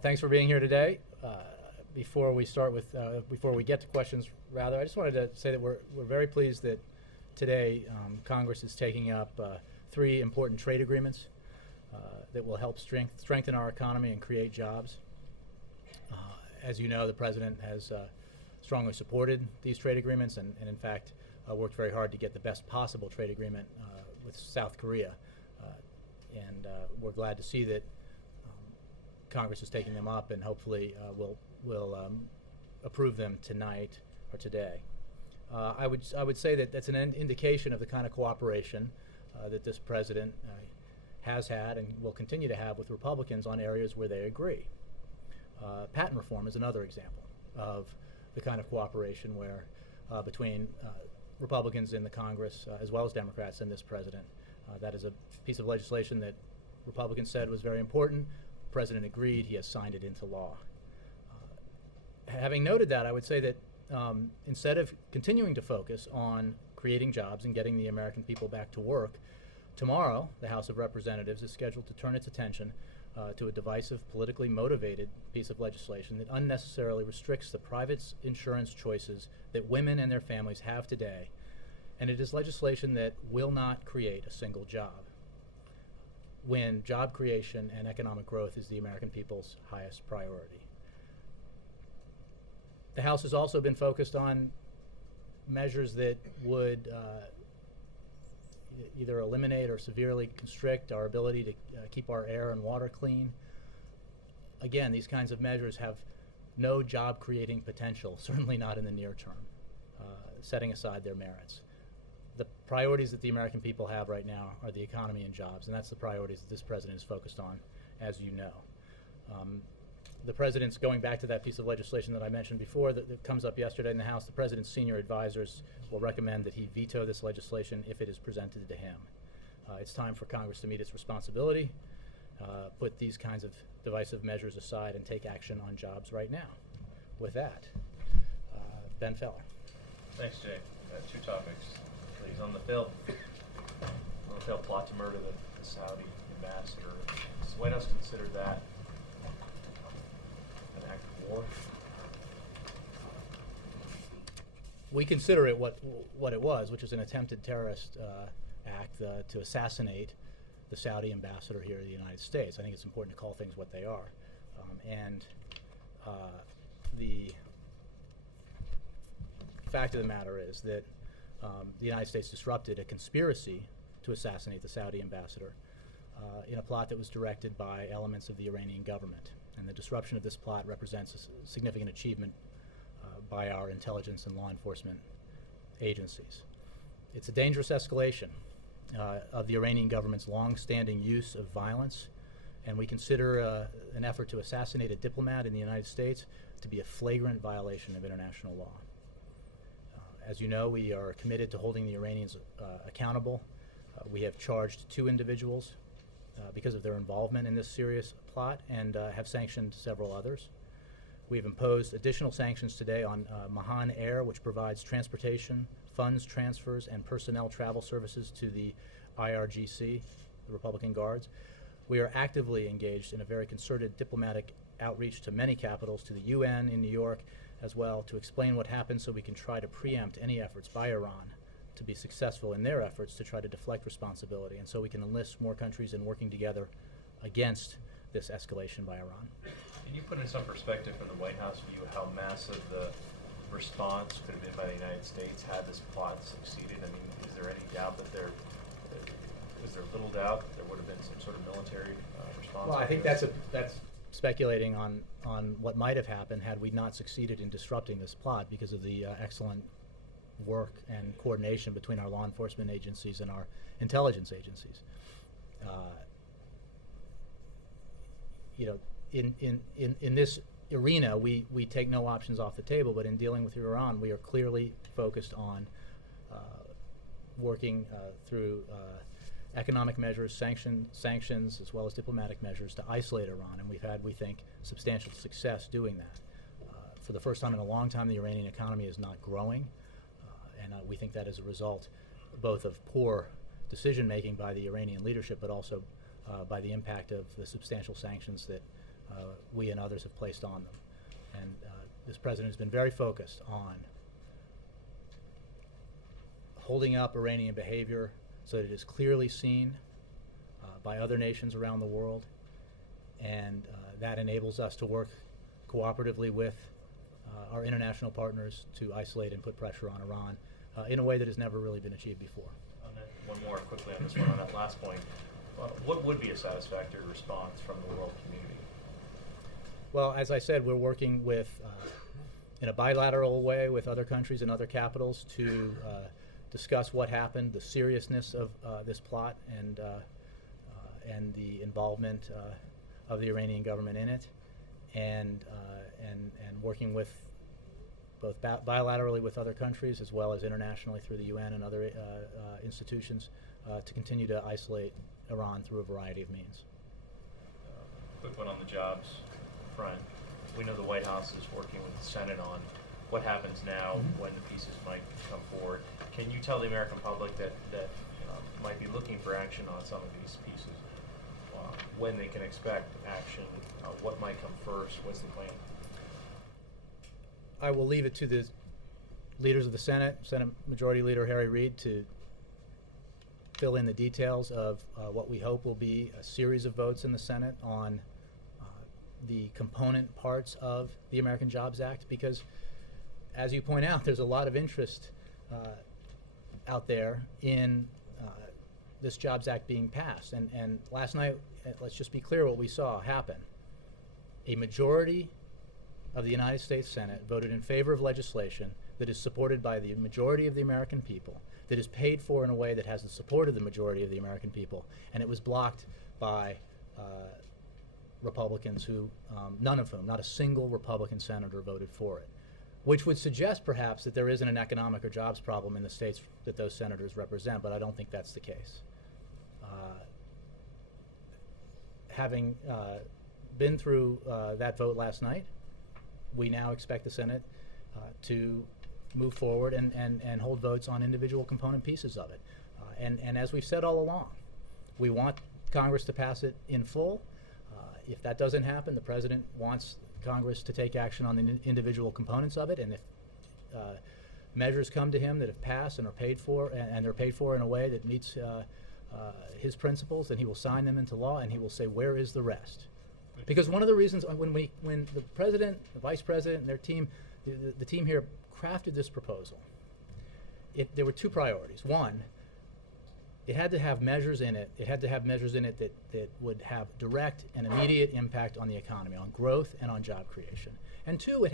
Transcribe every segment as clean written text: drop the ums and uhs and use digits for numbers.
Thanks for being here today. Before we get to questions, rather, I just wanted to say that we're very pleased that today Congress is taking up 3 important trade agreements that will help strengthen our economy and create jobs. As you know, the President has strongly supported these trade agreements and in fact, worked very hard to get the best possible trade agreement with South Korea. We're glad to see that Congress is taking them up, and hopefully will approve them tonight or today. I would say that that's an indication of the kind of cooperation that this president has had and will continue to have with Republicans on areas where they agree. Patent reform is another example of the kind of cooperation where between Republicans in the Congress as well as Democrats and this president. That is a piece of legislation that Republicans said was very important. The president agreed. He has signed it into law. Having noted that, I would say that instead of continuing to focus on creating jobs and getting the American people back to work, tomorrow the House of Representatives is scheduled to turn its attention to a divisive, politically motivated piece of legislation that unnecessarily restricts the private insurance choices that women and their families have today. And it is legislation that will not create a single job, when job creation and economic growth is the American people's highest priority. The House has also been focused on measures that would either eliminate or severely constrict our ability to keep our air and water clean. Again, these kinds of measures have no job-creating potential, certainly not in the near term, setting aside their merits. The priorities that the American people have right now are the economy and jobs, and that's the priorities that this president is focused on, as you know. The president's, going back to that piece of legislation that I mentioned before that comes up yesterday in the House, the president's senior advisors will recommend that he veto this legislation if it is presented to him. It's time for Congress to meet its responsibility, put these kinds of divisive measures aside, and take action on jobs right now. With that, Ben Feller. Thanks, Jay. 2 topics, please. On the failed plot to murder the Saudi ambassador, does the White House consider that an act of war? We consider it what it was, which is an attempted terrorist act to assassinate the Saudi ambassador here in the United States. I think it's important to call things what they are. The fact of the matter is that the United States disrupted a conspiracy to assassinate the Saudi ambassador in a plot that was directed by elements of the Iranian government. And the disruption of this plot represents a significant achievement by our intelligence and law enforcement agencies. It's a dangerous escalation of the Iranian government's long-standing use of violence, and we consider an effort to assassinate a diplomat in the United States to be a flagrant violation of international law. As you know, we are committed to holding the Iranians accountable. We have charged 2 individuals because of their involvement in this serious plot and have sanctioned several others. We have imposed additional sanctions today on Mahan Air, which provides transportation, funds transfers, and personnel travel services to the IRGC, the Republican Guards. We are actively engaged in a very concerted diplomatic outreach to many capitals, to the UN in New York as well, to explain what happened so we can try to preempt any efforts by Iran to be successful in their efforts to try to deflect responsibility, and so we can enlist more countries in working together against this escalation by Iran. Can you put in some perspective from the White House view how massive the response could have been by the United States had this plot succeeded? I mean, is there any doubt that is there little doubt that there would have been some sort of military response? Well, I think that's speculating on what might have happened had we not succeeded in disrupting this plot because of the excellent work and coordination between our law enforcement agencies and our intelligence agencies. In this arena, we take no options off the table, but in dealing with Iran, we are clearly focused on working through economic measures, sanctions, as well as diplomatic measures to isolate Iran, and we've had, we think, substantial success doing that. For the first time in a long time, the Iranian economy is not growing, and we think that is a result both of poor decision-making by the Iranian leadership, but also by the impact of the substantial sanctions that we and others have placed on them. And this president has been very focused on holding up Iranian behavior so that it is clearly seen by other nations around the world, and that enables us to work cooperatively with our international partners to isolate and put pressure on Iran in a way that has never really been achieved before. On that, one more quickly on this one, on that last point, what would be a satisfactory response from the world community? Well, as I said, we're working with, in a bilateral way with other countries and other capitals to discuss what happened, the seriousness of this plot, and the involvement of the Iranian government in it, and working with both bilaterally with other countries as well as internationally through the UN and other institutions to continue to isolate Iran through a variety of means. Quick one on the jobs front. We know the White House is working with the Senate on what happens now when the pieces might come forward. Can you tell the American public that might be looking for action on some of these pieces, when they can expect action, what might come first, what's the plan? I will leave it to the leaders of the Senate Majority Leader Harry Reid, to fill in the details of what we hope will be a series of votes in the Senate on the component parts of the American Jobs Act, because, as you point out, there's a lot of interest out there in this Jobs Act being passed. And last night, let's just be clear what we saw happen. A majority of the United States Senate voted in favor of legislation that is supported by the majority of the American people, that is paid for in a way that has the support of the majority of the American people, and it was blocked by Republicans who, none of whom, not a single Republican senator voted for it, which would suggest perhaps that there isn't an economic or jobs problem in the states that those senators represent, but I don't think that's the case. Having been through that vote last night, we now expect the Senate to move forward and hold votes on individual component pieces of it. And as we've said all along, we want Congress to pass it in full. If that doesn't happen, the President wants Congress to take action on the individual components of it, and if measures come to him that have passed and are paid for, and they're paid for in a way that meets his principles, then he will sign them into law, and he will say, where is the rest? Because one of the reasons when the President, the Vice President, and their team, the team here crafted this proposal, there were two priorities. One, it had to have measures in it. It had to have measures in it that would have direct and immediate impact on the economy, on growth and on job creation. And two,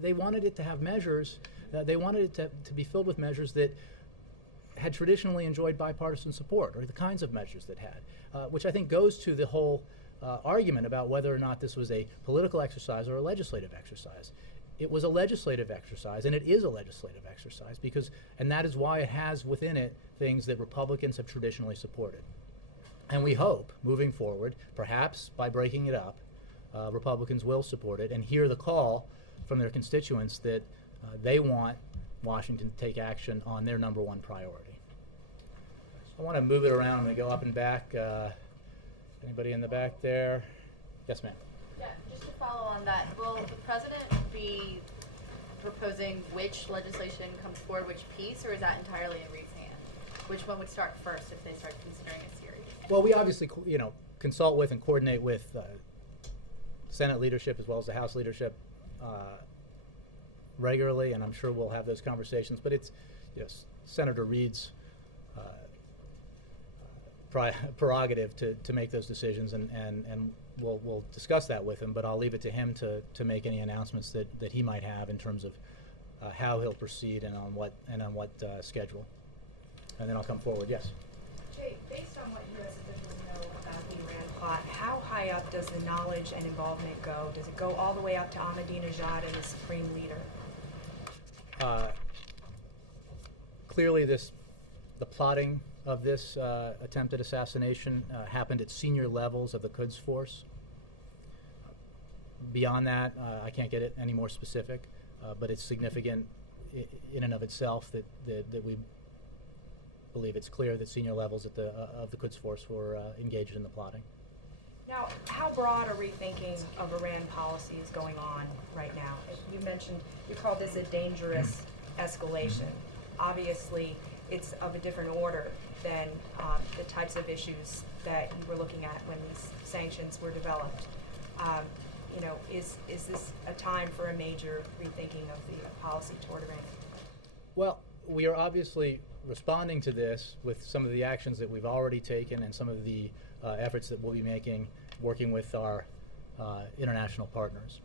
they wanted it to have measures. They wanted it to be filled with measures that had traditionally enjoyed bipartisan support, or the kinds of measures that had, which I think goes to the whole argument about whether or not this was a political exercise or a legislative exercise. It was a legislative exercise, and it is a legislative exercise and that is why it has within it things that Republicans have traditionally supported. And we hope, moving forward, perhaps by breaking it up, Republicans will support it and hear the call from their constituents that they want Washington to take action on their number one priority. I want to move it around. I'm going to go up and back. Anybody in the back there? Yes, ma'am. Yeah, just to follow on that, will the President be proposing which legislation comes forward, which piece, or is that entirely in Reid's hand? Which one would start first if they start considering a series? Well, we obviously, consult with and coordinate with Senate leadership as well as the House leadership regularly, and I'm sure we'll have those conversations. But it's Senator Reid's prerogative to make those decisions, and we'll discuss that with him. But I'll leave it to him to make any announcements that he might have in terms of how he'll proceed and on what schedule. And then I'll come forward. Yes. Jay, based on what U.S. officials know about the Iran plot, how high up does the knowledge and involvement go? Does it go all the way up to Ahmadinejad and the supreme leader? Clearly, the plotting of this attempted assassination happened at senior levels of the Quds Force. Beyond that, I can't get it any more specific, but it's significant in and of itself that we believe it's clear that senior levels of the Quds Force were engaged in the plotting. Now, how broad a rethinking of Iran policy is going on right now? You mentioned, you called this a dangerous escalation. Obviously, it's of a different order than the types of issues that you were looking at when these sanctions were developed. You know, is this a time for a major rethinking of the policy toward Iran? Well, we are obviously responding to this with some of the actions that we've already taken and some of the efforts that we'll be making, working with our international partners.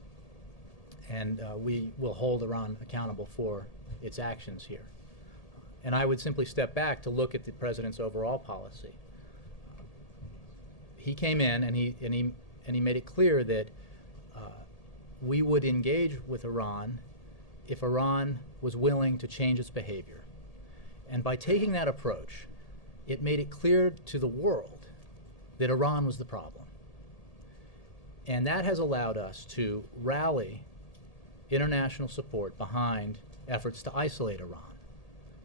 And we will hold Iran accountable for its actions here. And I would simply step back to look at the president's overall policy. He came in and he made it clear that we would engage with Iran if Iran was willing to change its behavior. And by taking that approach, it made it clear to the world that Iran was the problem. And that has allowed us to rally international support behind efforts to isolate Iran,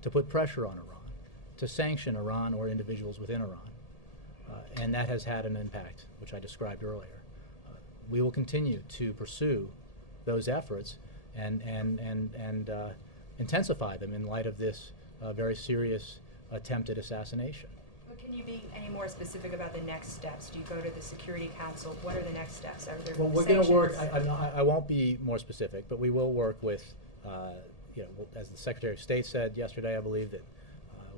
to put pressure on Iran, to sanction Iran or individuals within Iran. And that has had an impact, which I described earlier. We will continue to pursue those efforts and intensify them in light of this very serious attempted assassination. But can you be any more specific about the next steps? Do you go to the Security Council? What are the next steps? Are there Well, we're going to work. I won't be more specific, but we will work with, as the Secretary of State said yesterday, I believe that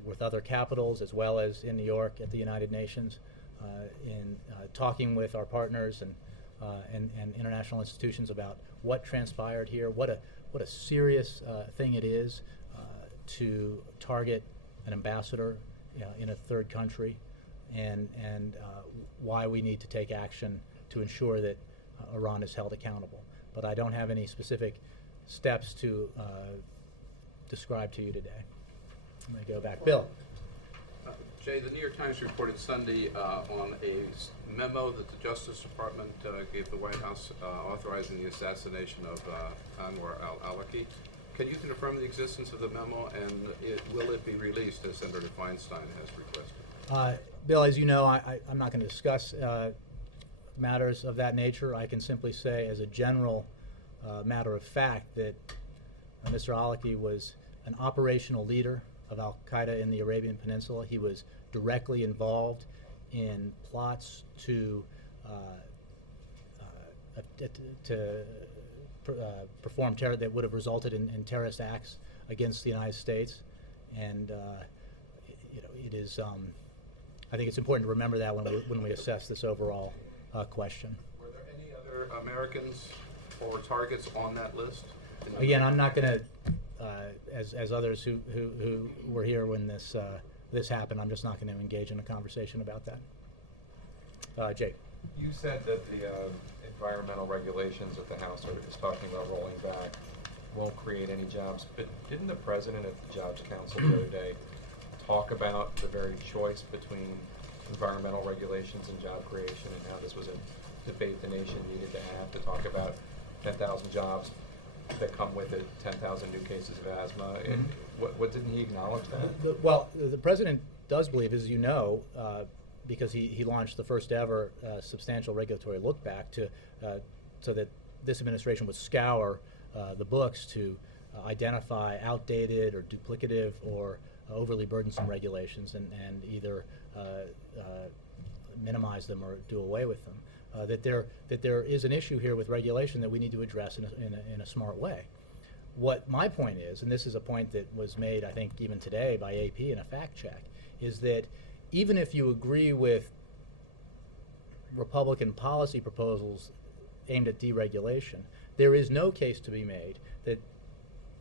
with other capitals as well as in New York at the United Nations, in talking with our partners and international institutions about what transpired here, what a serious thing it is to target an ambassador in a third country, and why we need to take action to ensure that Iran is held accountable. But I don't have any specific steps to describe to you today. I'm going to go back. Bill. Jay, the New York Times reported Sunday on a memo that the Justice Department gave the White House authorizing the assassination of Anwar al-Awlaki. Can you confirm the existence of the memo, and will it be released as Senator Feinstein has requested? Bill, as you know, I'm not going to discuss matters of that nature. I can simply say as a general matter of fact that Mr. Awlaki was an operational leader of al-Qaeda in the Arabian Peninsula. He was directly involved in plots to perform terror that would have resulted in terrorist acts against the United States. And it is. I think it's important to remember that when we assess this overall question. Were there any other Americans or targets on that list? Again, I'm not going to. As others who were here when this happened, I'm just not going to engage in a conversation about that. Jake. You said that the environmental regulations that the House is talking about rolling back won't create any jobs, but didn't the President at the Jobs Council the other day talk about the very choice between environmental regulations and job creation, and how this was a debate the nation needed to have to talk about 10,000 jobs that come with it, 10,000 new cases of asthma? And what didn't he acknowledge that? Well, the President does believe, as you know, because he launched the first ever substantial regulatory look back so that this administration would scour the books to identify outdated or duplicative or overly burdensome regulations and either minimize them or do away with them. That there is an issue here with regulation that we need to address in a smart way. What my point is, and this is a point that was made, I think, even today by AP in a fact check, is that even if you agree with Republican policy proposals aimed at deregulation, there is no case to be made that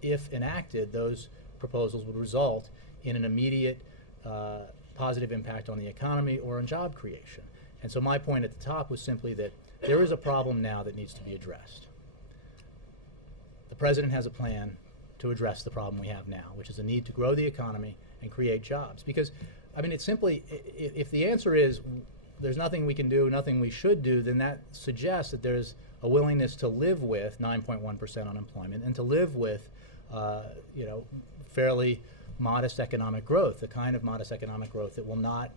if enacted, those proposals would result in an immediate positive impact on the economy or on job creation. And so my point at the top was simply that there is a problem now that needs to be addressed. The President has a plan to address the problem we have now, which is the need to grow the economy and create jobs. Because, I mean, it's simply, if the answer is there's nothing we can do, nothing we should do, then that suggests that there's a willingness to live with 9.1% unemployment and to live with, fairly modest economic growth, the kind of modest economic growth that will not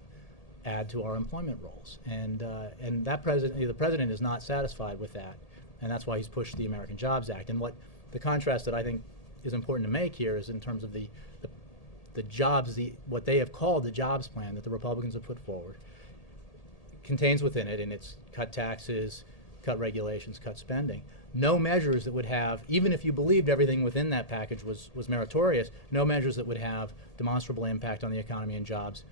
add to our employment rolls. And that the president is not satisfied with that, and that's why he's pushed the American Jobs Act. And what the contrast that I think is important to make here is in terms of the jobs, what they have called the jobs plan that the Republicans have put forward, contains within it, and it's cut taxes, cut regulations, cut spending, no measures that would have, even if you believed everything within that package was meritorious, no measures that would have demonstrable impact on the economy and jobs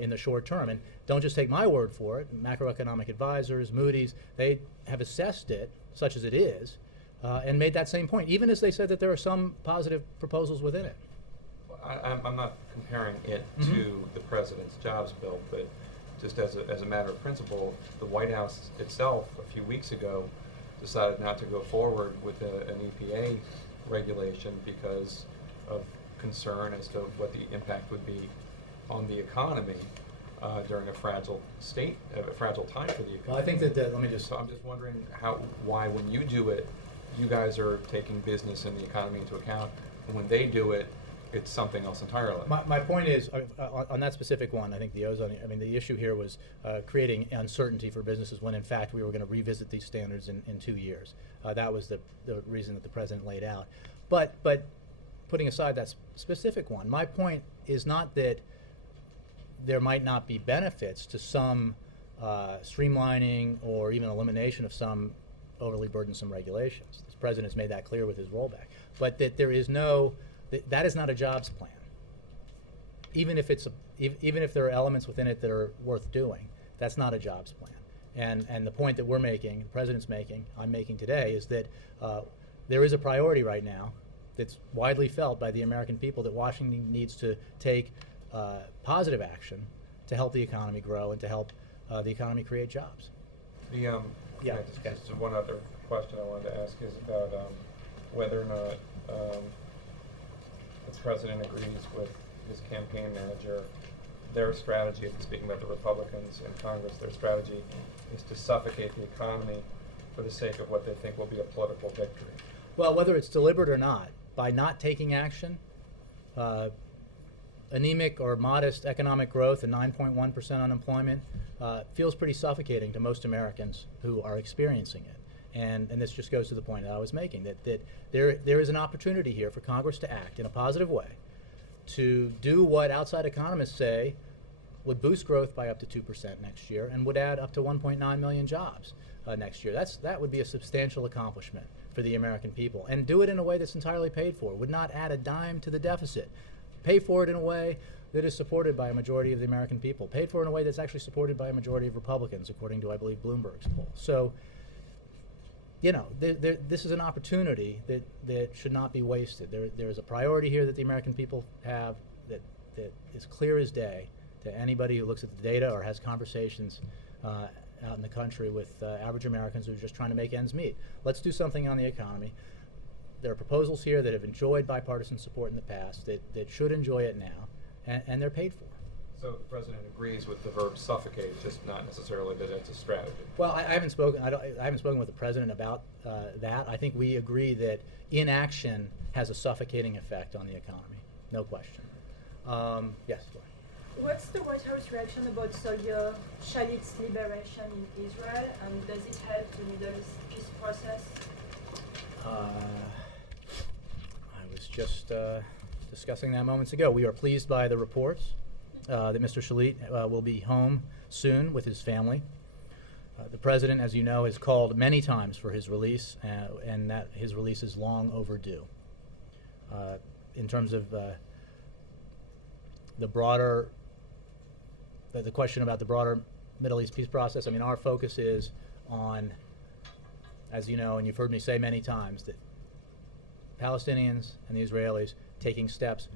in the short term. And don't just take my word for it. Macroeconomic advisors, Moody's, they have assessed it, such as it is, and made that same point, even as they said that there are some positive proposals within it. I'm not comparing it to the president's jobs bill, but just as a matter of principle, the White House itself a few weeks ago decided not to go forward with an EPA regulation because of concern as to what the impact would be on the economy during a fragile time for the economy. Well, I think that let me just. So I'm just wondering why when you do it, you guys are taking business and the economy into account, and when they do it, it's something else entirely. My point is, on that specific one, I think the issue here was creating uncertainty for businesses when in fact we were going to revisit these standards in 2 years. That was the reason that the president laid out. But putting aside that specific one, my point is not that there might not be benefits to some streamlining or even elimination of some overly burdensome regulations. The president has made that clear with his rollback. But that there is that is not a jobs plan. Even if there are elements within it that are worth doing, that's not a jobs plan. And the point that we're making, the president's making, I'm making today, is that there is a priority right now that's widely felt by the American people that Washington needs to take positive action to help the economy grow and to help the economy create jobs. Just one other question I wanted to ask is about whether or not the president agrees with his campaign manager. Their strategy, speaking about the Republicans in Congress, their strategy is to suffocate the economy for the sake of what they think will be a political victory. Well, whether it's deliberate or not, by not taking action, anemic or modest economic growth and 9.1% unemployment feels pretty suffocating to most Americans who are experiencing it. And this just goes to the point that I was making, that there is an opportunity here for Congress to act in a positive way to do what outside economists say would boost growth by up to 2% next year and would add up to 1.9 million jobs next year. That would be a substantial accomplishment for the American people, and do it in a way that's entirely paid for, would not add a dime to the deficit. Pay for it in a way that is supported by a majority of the American people, paid for in a way that's actually supported by a majority of Republicans, according to, I believe, Bloomberg's poll. So, this is an opportunity that should not be wasted. There's a priority here that the American people have that is clear as day to anybody who looks at the data or has conversations out in the country with average Americans who are just trying to make ends meet. Let's do something on the economy. There are proposals here that have enjoyed bipartisan support in the past that should enjoy it now, and they're paid for. So the president agrees with the verb suffocate, just not necessarily that it's a strategy. Well, I haven't spoken. I haven't spoken with the president about that. I think we agree that inaction has a suffocating effect on the economy, no question. Yes. What's the White House reaction about Soldier Shalit's liberation in Israel, and does it help the Middle East peace process? I was just discussing that moments ago. We are pleased by the reports that Mr. Shalit will be home soon with his family. The president, as you know, has called many times for his release, and that his release is long overdue. In terms of the question about the broader Middle East peace process, I mean, our focus is on, as you know, and you've heard me say many times, that Palestinians and the Israelis taking steps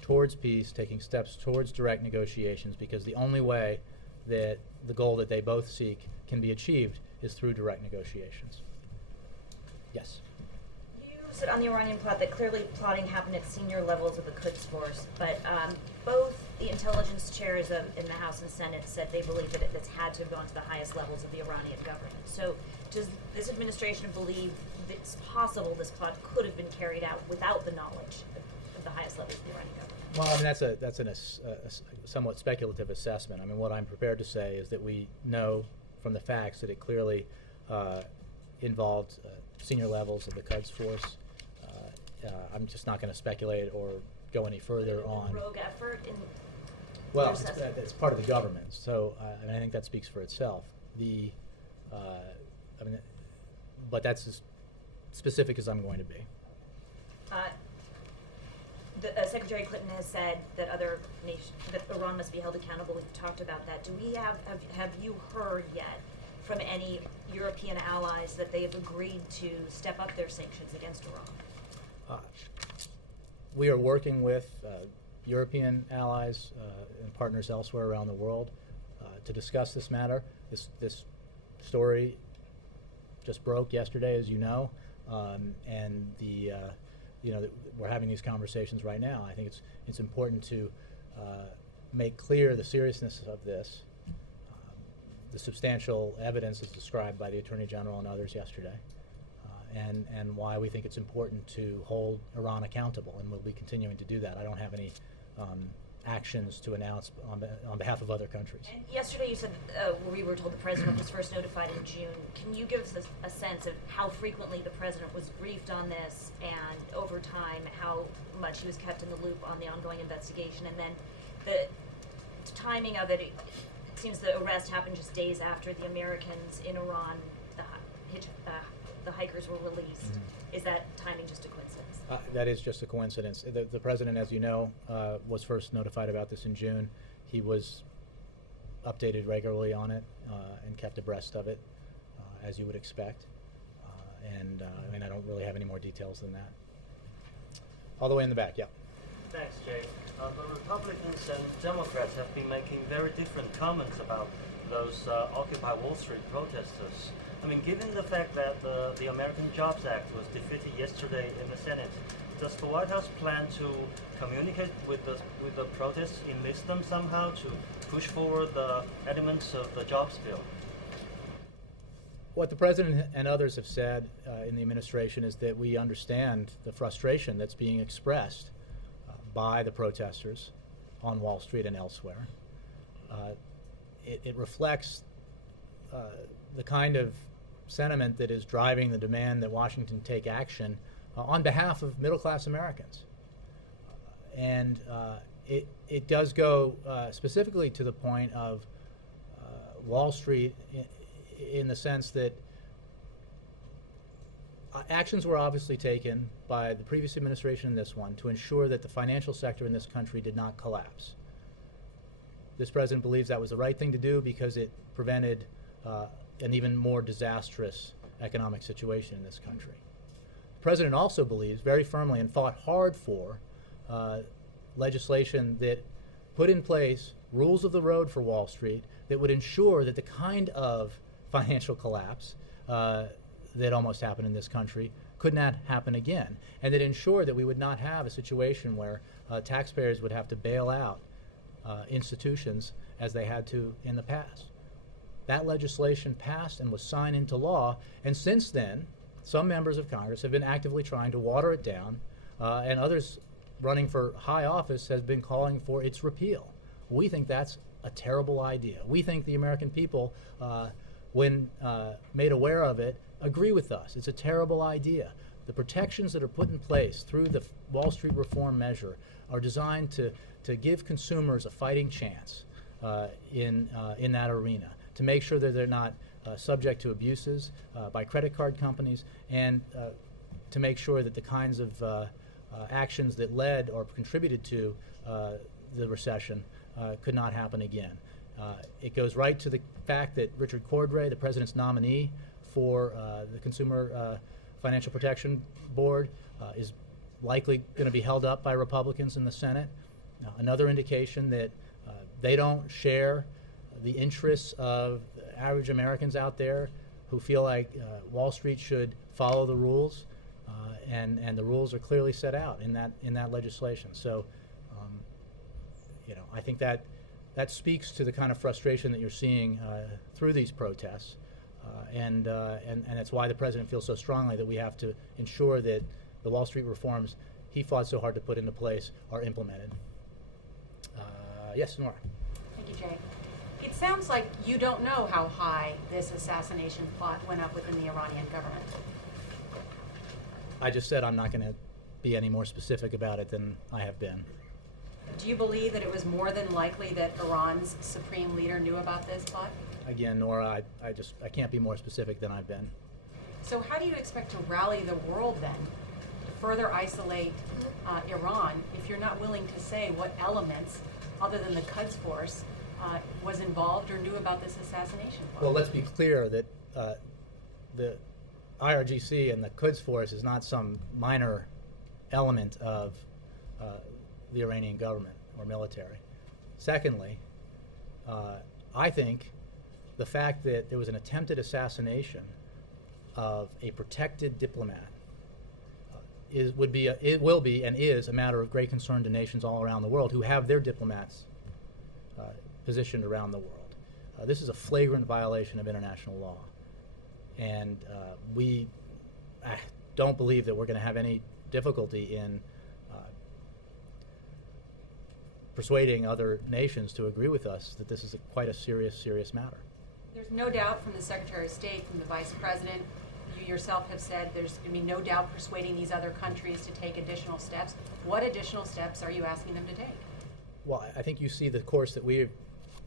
towards peace, taking steps towards direct negotiations, because the only way that the goal that they both seek can be achieved is through direct negotiations. Yes? You said on the Iranian plot that clearly plotting happened at senior levels of the Quds Force, but both the intelligence chairs in the House and Senate said they believe that it's had to have gone to the highest levels of the Iranian government. So does this administration believe it's possible this plot could have been carried out without the knowledge of the highest levels of the Iranian government? Well, I mean, that's a somewhat speculative assessment. I mean, what I'm prepared to say is that we know from the facts that it clearly involved senior levels of the Quds Force. I'm just not going to speculate or go any further on. Rogue effort in Well, your assessment? it's part of the government, so I mean, I think that speaks for itself. I mean, but that's as specific as I'm going to be. Secretary Clinton has said that other nations, that Iran must be held accountable. We've talked about that. Do we have you heard yet from any European allies that they have agreed to step up their sanctions against Iran? We are working with European allies and partners elsewhere around the world to discuss this matter. This story just broke yesterday, as you know, and we're having these conversations right now. I think it's important to make clear the seriousness of this. The substantial evidence is described by the Attorney General and others yesterday, and why we think it's important to hold Iran accountable, and we'll be continuing to do that. I don't have any actions to announce on behalf of other countries. And yesterday you said we were told the president was first notified in June. Can you give us a sense of how frequently the president was briefed on this, and over time how much he was kept in the loop on the ongoing investigation? And then the timing of it, it seems the arrest happened just days after the Americans in Iran, the hikers were released. Mm-hmm. Is that timing just a coincidence? That is just a coincidence. The president, as you know, was first notified about this in June. He was updated regularly on it and kept abreast of it, as you would expect. I mean, I don't really have any more details than that. All the way in the back, yeah. Thanks, Jay. The Republicans and Democrats have been making very different comments about those Occupy Wall Street protesters. I mean, given the fact that the American Jobs Act was defeated yesterday in the Senate, does the White House plan to communicate with the protests, enlist them somehow to push forward the elements of the jobs bill? What the president and others have said in the administration is that we understand the frustration that's being expressed by the protesters on Wall Street and elsewhere. It reflects the kind of sentiment that is driving the demand that Washington take action on behalf of middle-class Americans. And it does go specifically to the point of Wall Street in the sense that actions were obviously taken by the previous administration and this one to ensure that the financial sector in this country did not collapse. This president believes that was the right thing to do because it prevented an even more disastrous economic situation in this country. The president also believes very firmly and fought hard for legislation that put in place rules of the road for Wall Street that would ensure that the kind of financial collapse that almost happened in this country could not happen again, and that ensured that we would not have a situation where taxpayers would have to bail out institutions as they had to in the past. That legislation passed and was signed into law, and since then, some members of Congress have been actively trying to water it down, and others running for high office has been calling for its repeal. We think that's a terrible idea. We think the American people, when made aware of it, agree with us. It's a terrible idea. The protections that are put in place through the Wall Street reform measure are designed to give consumers a fighting chance in that arena, to make sure that they're not subject to abuses by credit card companies, and to make sure that the kinds of actions that led or contributed to the recession could not happen again. It goes right to the fact that Richard Cordray, the president's nominee for the Consumer Financial Protection Board, is likely going to be held up by Republicans in the Senate. Another indication that they don't share the interests of the average Americans out there who feel like Wall Street should follow the rules, and the rules are clearly set out in that legislation. So, I think that speaks to the kind of frustration that you're seeing through these protests, and that's why the president feels so strongly that we have to ensure that the Wall Street reforms he fought so hard to put into place are implemented. Yes, Nora. Thank you, Jay. It sounds like you don't know how high this assassination plot went up within the Iranian government. I just said I'm not going to be any more specific about it than I have been. Do you believe that it was more than likely that Iran's supreme leader knew about this plot? Again, Nora, I can't be more specific than I've been. So how do you expect to rally the world then to further isolate Iran if you're not willing to say what elements, other than the Quds Force, was involved or knew about this assassination plot? Well, let's be clear that the IRGC and the Quds Force is not some minor element of the Iranian government or military. Secondly, I think the fact that there was an attempted assassination of a protected diplomat it will be and is a matter of great concern to nations all around the world who have their diplomats positioned around the world. This is a flagrant violation of international law, and we don't believe that we're going to have any difficulty in persuading other nations to agree with us that this is quite a serious matter. There's no doubt from the Secretary of State, from the Vice President, you yourself have said there's going to be no doubt persuading these other countries to take additional steps. What additional steps are you asking them to take? Well, I think you see the course that we've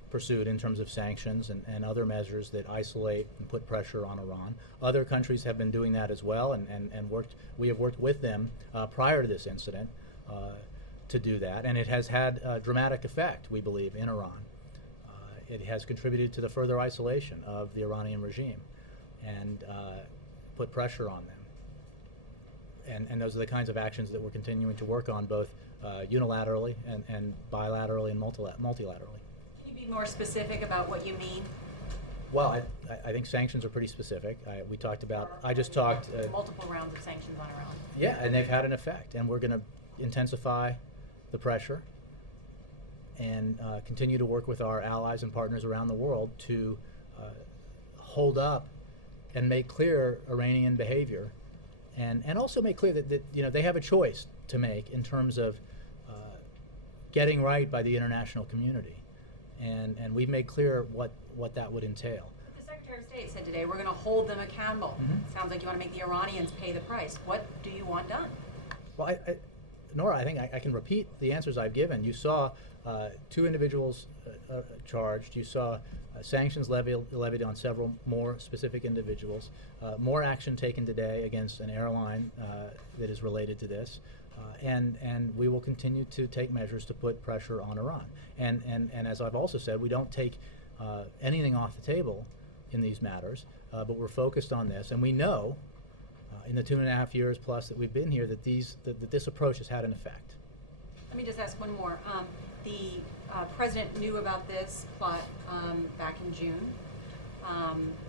pursued in terms of sanctions and other measures that isolate and put pressure on Iran. Other countries have been doing that as well, and we have worked with them prior to this incident to do that, and it has had a dramatic effect, we believe, in Iran. It has contributed to the further isolation of the Iranian regime and put pressure on them. And those are the kinds of actions that we're continuing to work on, both unilaterally and bilaterally and multilaterally. Can you be more specific about what you mean? Well, I think sanctions are pretty specific. We talked about, I just talked... multiple rounds of sanctions on Iran. Yeah, and they've had an effect, and we're going to intensify the pressure and continue to work with our allies and partners around the world to hold up and make clear Iranian behavior, and also make clear that they have a choice to make in terms of getting right by the international community, and we've made clear what that would entail. But the Secretary of State said today we're going to hold them accountable. Sounds like you want to make the Iranians pay the price. What do you want done? Well, Nora, I think I can repeat the answers I've given. You saw 2 individuals charged. You saw sanctions levied on several more specific individuals. More action taken today against an airline that is related to this. And we will continue to take measures to put pressure on Iran. And as I've also said, we don't take anything off the table in these matters, but we're focused on this. And we know in the 2.5 years plus that we've been here that this approach has had an effect. Let me just ask one more. The president knew about this plot back in June.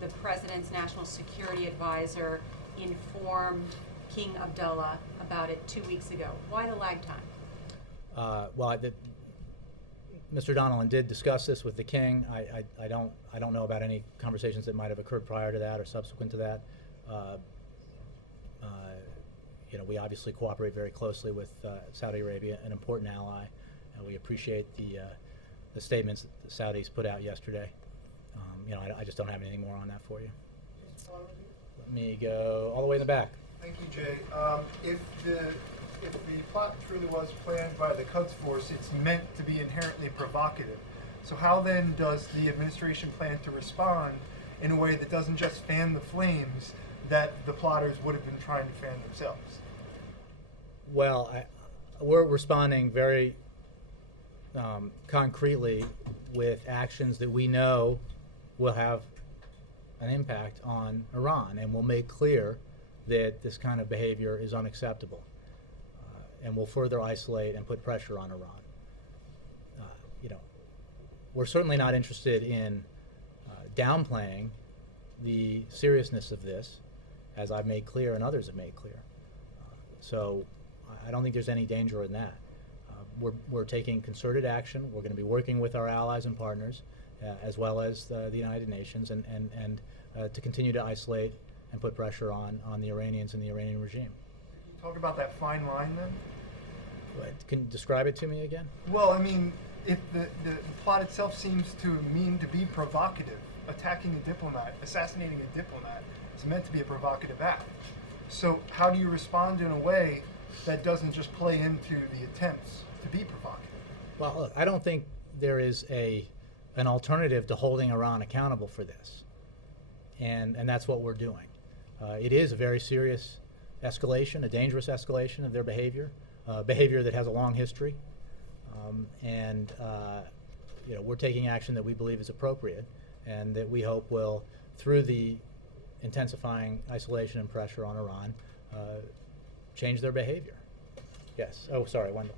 The president's national security advisor informed King Abdullah about it 2 weeks ago. Why the lag time? Well, Mr. Donnellan did discuss this with the king. I don't know about any conversations that might have occurred prior to that or subsequent to that. We obviously cooperate very closely with Saudi Arabia, an important ally. We appreciate the statements that the Saudis put out yesterday. I just don't have anything more on that for you. Let me go all the way in the back. Thank you, Jay. If the plot truly was planned by the Quds Force, it's meant to be inherently provocative. So how then does the administration plan to respond in a way that doesn't just fan the flames that the plotters would have been trying to fan themselves? Well, we're responding very concretely with actions that we know will have an impact on Iran, and will make clear that this kind of behavior is unacceptable, and will further isolate and put pressure on Iran. We're certainly not interested in downplaying the seriousness of this, as I've made clear and others have made clear. So I don't think there's any danger in that. We're taking concerted action. We're going to be working with our allies and partners, as well as the United Nations, and to continue to isolate and put pressure on the Iranians and the Iranian regime. Talk about that fine line then? Can you describe it to me again? Well, I mean, if the plot itself seems to mean to be provocative, attacking a diplomat, assassinating a diplomat is meant to be a provocative act. So how do you respond in a way that doesn't just play into the attempts to be provocative? Well, look, I don't think there is an alternative to holding Iran accountable for this, and that's what we're doing. It is a very serious escalation, a dangerous escalation of their behavior, behavior that has a long history, and we're taking action that we believe is appropriate, and that we hope will, through the intensifying isolation and pressure on Iran, change their behavior. Yes. Oh, sorry, Wendell.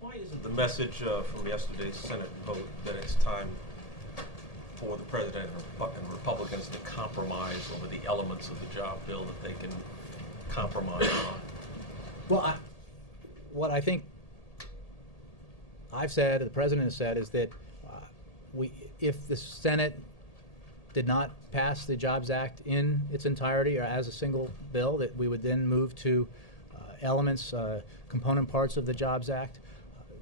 Why isn't the message from yesterday's Senate vote that it's time for the President and Republicans to compromise over the elements of the job bill that they can compromise on? Well, what I think I've said, the President has said, is that if the Senate did not pass the Jobs Act in its entirety or as a single bill, that we would then move to elements, component parts of the Jobs Act.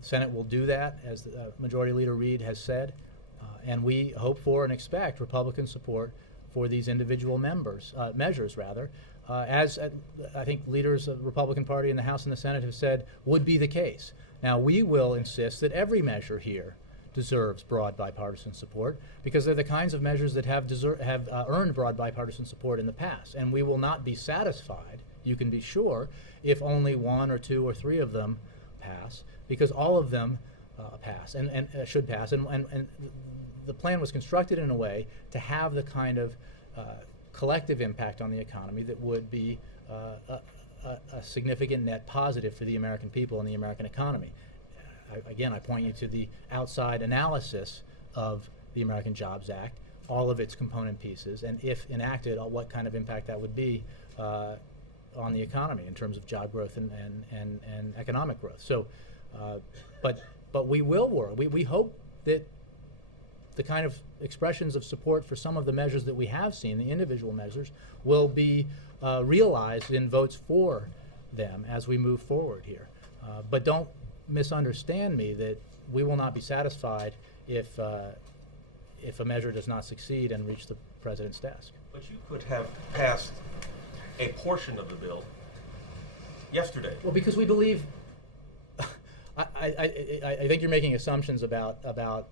The Senate will do that, as Majority Leader Reid has said, and we hope for and expect Republican support for these individual measures, as I think leaders of the Republican Party in the House and the Senate have said would be the case. Now, we will insist that every measure here deserves broad bipartisan support, because they're the kinds of measures that have earned broad bipartisan support in the past, and we will not be satisfied, you can be sure, if only one or two or three of them pass, because all of them pass and should pass, and the plan was constructed in a way to have the kind of collective impact on the economy that would be a significant net positive for the American people and the American economy. Again, I point you to the outside analysis of the American Jobs Act, all of its component pieces, and if enacted, what kind of impact that would be on the economy in terms of job growth and economic growth. So, but we will work. We hope that the kind of expressions of support for some of the measures that we have seen, the individual measures, will be realized in votes for them as we move forward here. But don't misunderstand me, that we will not be satisfied if a measure does not succeed and reach the President's desk. But you could have passed a portion of the bill yesterday. Well, because we believe, I think you're making assumptions about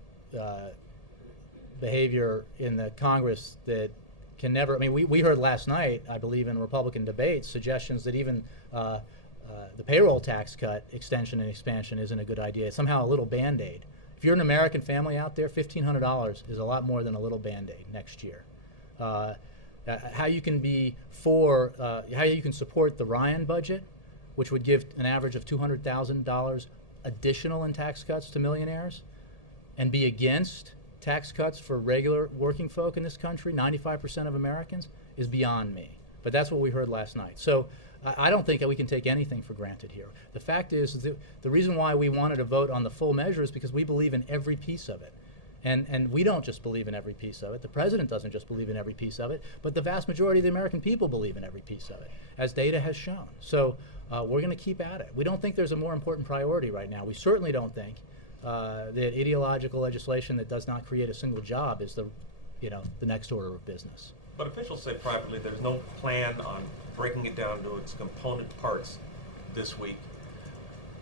behavior in the Congress that can never, I mean, we heard last night, I believe in Republican debates, suggestions that even the payroll tax cut extension and expansion isn't a good idea. It's somehow a little Band-Aid. If you're an American family out there, $1,500 is a lot more than a little Band-Aid next year. How you can be for, how you can support the Ryan budget, which would give an average of $200,000 additional in tax cuts to millionaires, and be against tax cuts for regular working folk in this country, 95% of Americans, is beyond me. But that's what we heard last night. So I don't think that we can take anything for granted here. The fact is that the reason why we wanted to vote on the full measure is because we believe in every piece of it. And we don't just believe in every piece of it. The President doesn't just believe in every piece of it, but the vast majority of the American people believe in every piece of it, as data has shown. So we're going to keep at it. We don't think there's a more important priority right now. We certainly don't think that ideological legislation that does not create a single job is the next order of business. But officials say privately there's no plan on breaking it down to its component parts this week.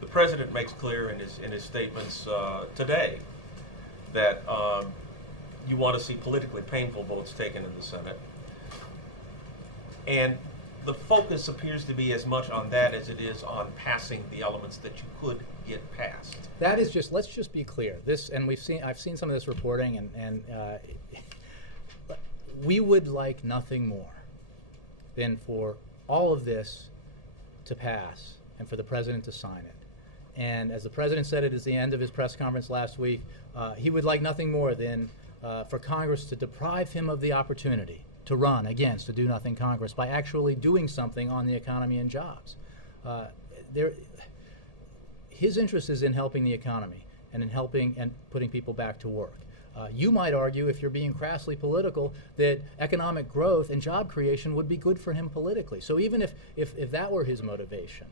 The President makes clear in his statements today that you want to see politically painful votes taken in the Senate. And the focus appears to be as much on that as it is on passing the elements that you could get passed. That is just, let's just be clear. This, and I've seen some of this reporting, and we would like nothing more than for all of this to pass and for the President to sign it. And as the President said at the end of his press conference last week, he would like nothing more than for Congress to deprive him of the opportunity to run against a do-nothing Congress by actually doing something on the economy and jobs. His interest is in helping the economy and in helping and putting people back to work. You might argue, if you're being crassly political, that economic growth and job creation would be good for him politically. So even if that were his motivation,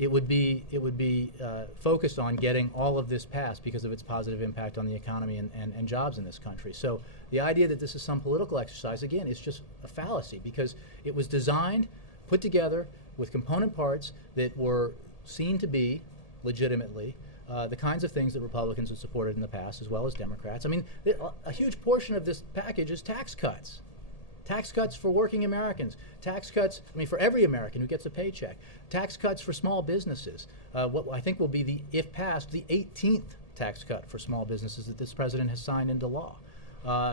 it would be focused on getting all of this passed because of its positive impact on the economy and jobs in this country. So the idea that this is some political exercise, again, is just a fallacy because it was designed, put together with component parts that were seen to be legitimately the kinds of things that Republicans have supported in the past, as well as Democrats. I mean, a huge portion of this package is tax cuts. Tax cuts for working Americans. Tax cuts, I mean, for every American who gets a paycheck. Tax cuts for small businesses. What I think will be, if passed, the 18th tax cut for small businesses that this president has signed into law.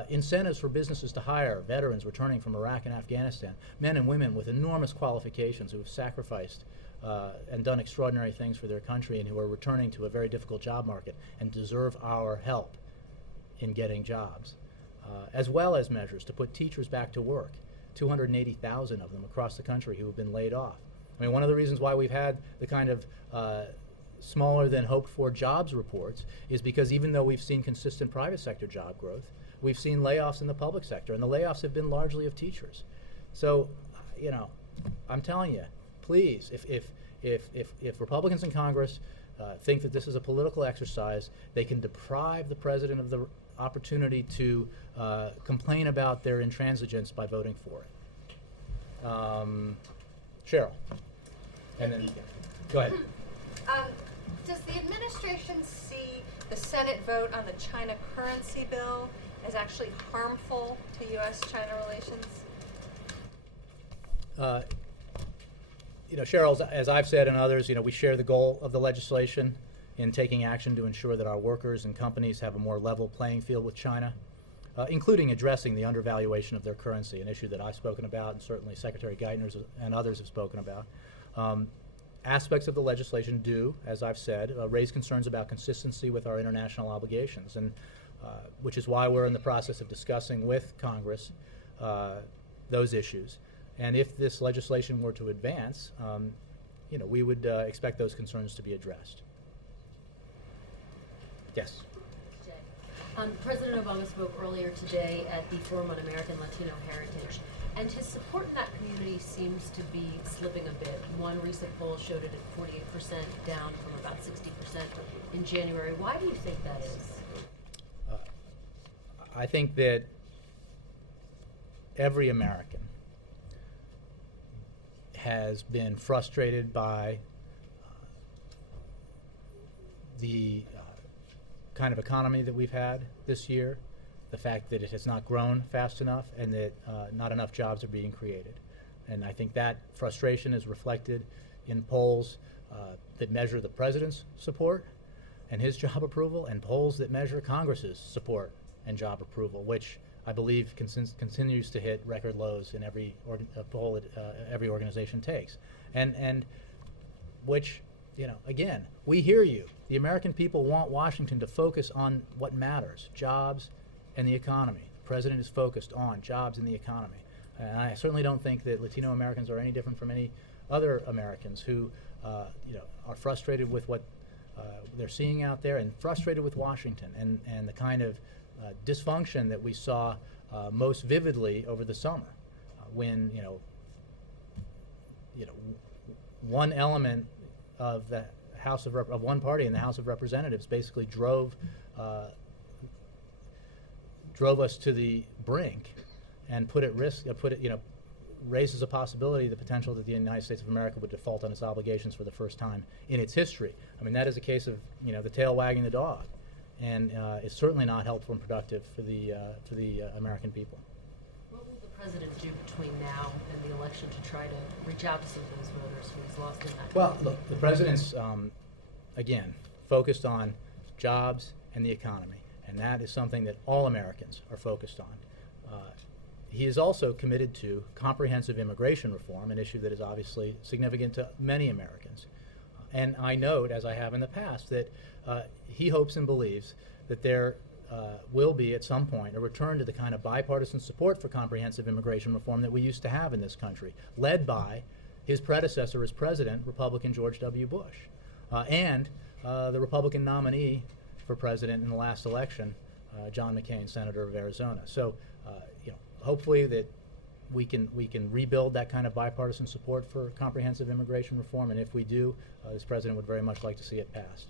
Incentives for businesses to hire veterans returning from Iraq and Afghanistan, men and women with enormous qualifications who have sacrificed and done extraordinary things for their country and who are returning to a very difficult job market and deserve our help in getting jobs. As well as measures to put teachers back to work, 280,000 of them across the country who have been laid off. I mean, one of the reasons why we've had the kind of smaller than hoped for jobs reports is because even though we've seen consistent private sector job growth, we've seen layoffs in the public sector, and the layoffs have been largely of teachers. So, you know, I'm telling you, please, if Republicans in Congress think that this is a political exercise, they can deprive the president of the opportunity to complain about their intransigence by voting for it. Cheryl, and then go ahead. Does the administration see the Senate vote on the China currency bill as actually harmful to U.S.-China relations? You know, Cheryl, as I've said and others, you know, we share the goal of the legislation in taking action to ensure that our workers and companies have a more level playing field with China, including addressing the undervaluation of their currency, an issue that I've spoken about and certainly Secretary Geithner and others have spoken about. Aspects of the legislation do, as I've said, raise concerns about consistency with our international obligations, and which is why we're in the process of discussing with Congress those issues. And if this legislation were to advance, you know, we would expect those concerns to be addressed. Yes. Jay. President Obama spoke earlier today at the Forum on American Latino Heritage, and his support in that community seems to be slipping a bit. One recent poll showed it at 48%, down from about 60% in January. Why do you think that is? I think that every American has been frustrated by the kind of economy that we've had this year, the fact that it has not grown fast enough, and that not enough jobs are being created. And I think that frustration is reflected in polls that measure the president's support and his job approval, and polls that measure Congress's support and job approval, which I believe continues to hit record lows in every poll every organization takes. And which, you know, again, we hear you. The American people want Washington to focus on what matters, jobs and the economy. The president is focused on jobs and the economy. And I certainly don't think that Latino Americans are any different from any other Americans who, you know, are frustrated with what they're seeing out there and frustrated with Washington and the kind of dysfunction that we saw most vividly over the summer, when one element of the House of one party in the House of Representatives basically drove us to the brink and put at risk, raises a possibility, the potential that the United States of America would default on its obligations for the first time in its history. I mean, that is a case of, you know, the tail wagging the dog. And it's certainly not helpful and productive for the American people. What will the president do between now and the election to try to reach out to some of those voters who he's lost in that? Well, look, the president's, again, focused on jobs and the economy, and that is something that all Americans are focused on. He is also committed to comprehensive immigration reform, an issue that is obviously significant to many Americans. And I note, as I have in the past, that he hopes and believes that there will be, at some point, a return to the kind of bipartisan support for comprehensive immigration reform that we used to have in this country, led by his predecessor as president, Republican George W. Bush, and the Republican nominee for president in the last election, John McCain, Senator of Arizona. So, you know, hopefully that we can rebuild that kind of bipartisan support for comprehensive immigration reform, and if we do, this president would very much like to see it passed.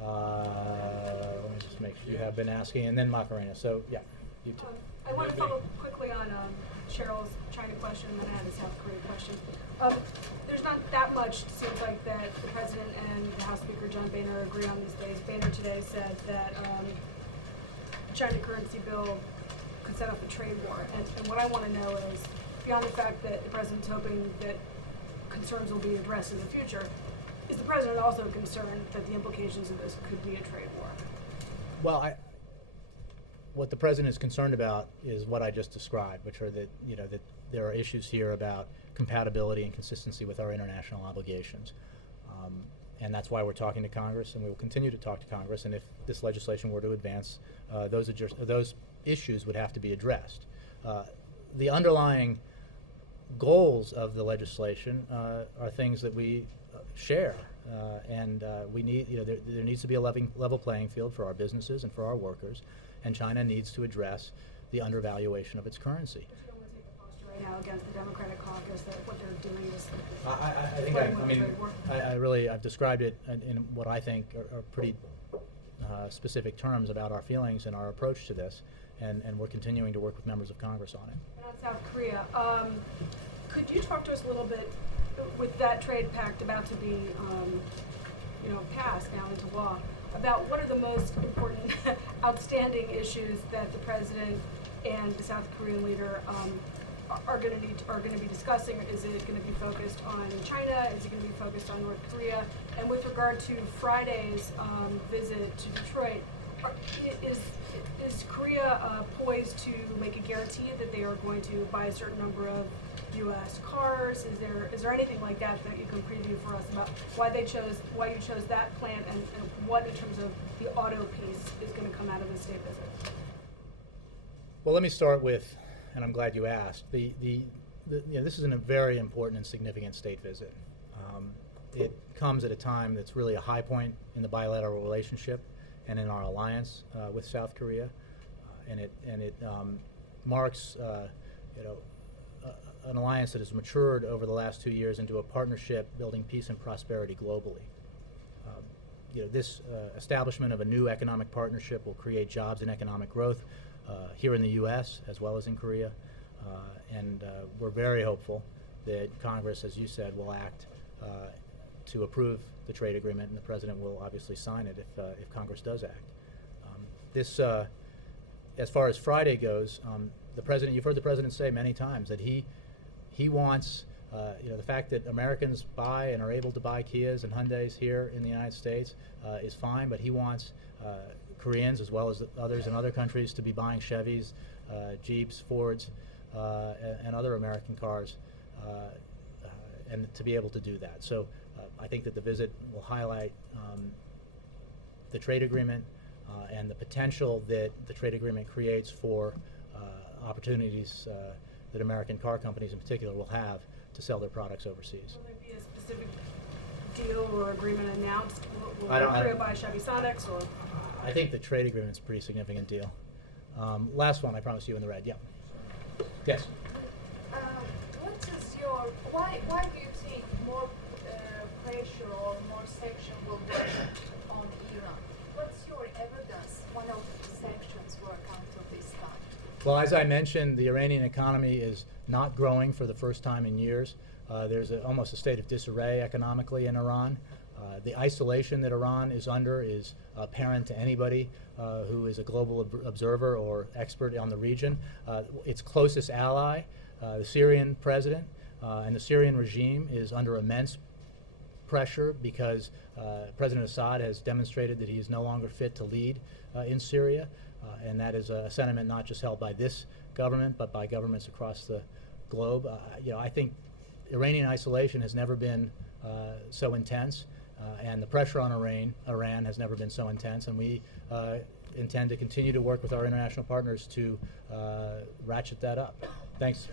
Let me just make sure you have been asking, and then Macarena. So yeah, you too. I want to follow quickly on Cheryl's China question, and then I have a South Korea question. There's not that much, it seems like, that the President and the House Speaker, John Boehner, agree on these days. Boehner today said that the China currency bill could set up a trade war. And what I want to know is, beyond the fact that the President's hoping that concerns will be addressed in the future, is the President also concerned that the implications of this could be a trade war? Well, what the president is concerned about is what I just described, which are that that there are issues here about compatibility and consistency with our international obligations, and that's why we're talking to Congress, and we will continue to talk to Congress. And if this legislation were to advance, those issues would have to be addressed. The underlying goals of the legislation are things that we share, and we need there needs to be a level playing field for our businesses and for our workers. And China needs to address the undervaluation of its currency. But you don't want to take a posture right now against the Democratic caucus that what they're doing is I've described it in what I think are pretty specific terms about our feelings and our approach to this, and we're continuing to work with members of Congress on it. And on South Korea, could you talk to us a little bit, with that trade pact about to be passed now into law, about what are the most important outstanding issues that the President and the South Korean leader are going to be discussing? Is it going to be focused on China? Is it going to be focused on North Korea? And with regard to Friday's visit to Detroit, is Korea poised to make a guarantee that they are going to buy a certain number of U.S. cars? Is there anything like that that you can preview for us about why you chose that plant, and what in terms of the auto piece is going to come out of the state visit? Well, let me start with, and I'm glad you asked. This is a very important and significant state visit. It comes at a time that's really a high point in the bilateral relationship and in our alliance with South Korea, and it marks an alliance that has matured over the last 2 years into a partnership building peace and prosperity globally. This establishment of a new economic partnership will create jobs and economic growth here in the U.S. as well as in Korea, and we're very hopeful that Congress, as you said, will act to approve the trade agreement, and the President will obviously sign it if Congress does act. As far as Friday goes, you've heard the President say many times that he wants, the fact that Americans buy and are able to buy Kias and Hyundais here in the United States is fine, but he wants Koreans as well as others in other countries to be buying Chevys, Jeeps, Fords, and other American cars, and to be able to do that. So I think that the visit will highlight the trade agreement and the potential that the trade agreement creates for opportunities that American car companies in particular will have to sell their products overseas. Will there be a specific deal or agreement announced? Will I don't- Korea buy Chevy Sonics, or? I think the trade agreement's a pretty significant deal. Last one, I promise you in the red. Yeah. Yes. Why do you think more pressure or more sanction will be on Iran? What's your evidence one of the sanctions work until this time? Well, as I mentioned, the Iranian economy is not growing for the first time in years. There's almost a state of disarray economically in Iran. The isolation that Iran is under is apparent to anybody who is a global observer or expert on the region. Its closest ally, the Syrian president, and the Syrian regime is under immense pressure because President Assad has demonstrated that he is no longer fit to lead in Syria, and that is a sentiment not just held by this government but by governments across the globe. I think Iranian isolation has never been so intense, and the pressure on Iran has never been so intense, and we intend to continue to work with our international partners to ratchet that up. Thanks.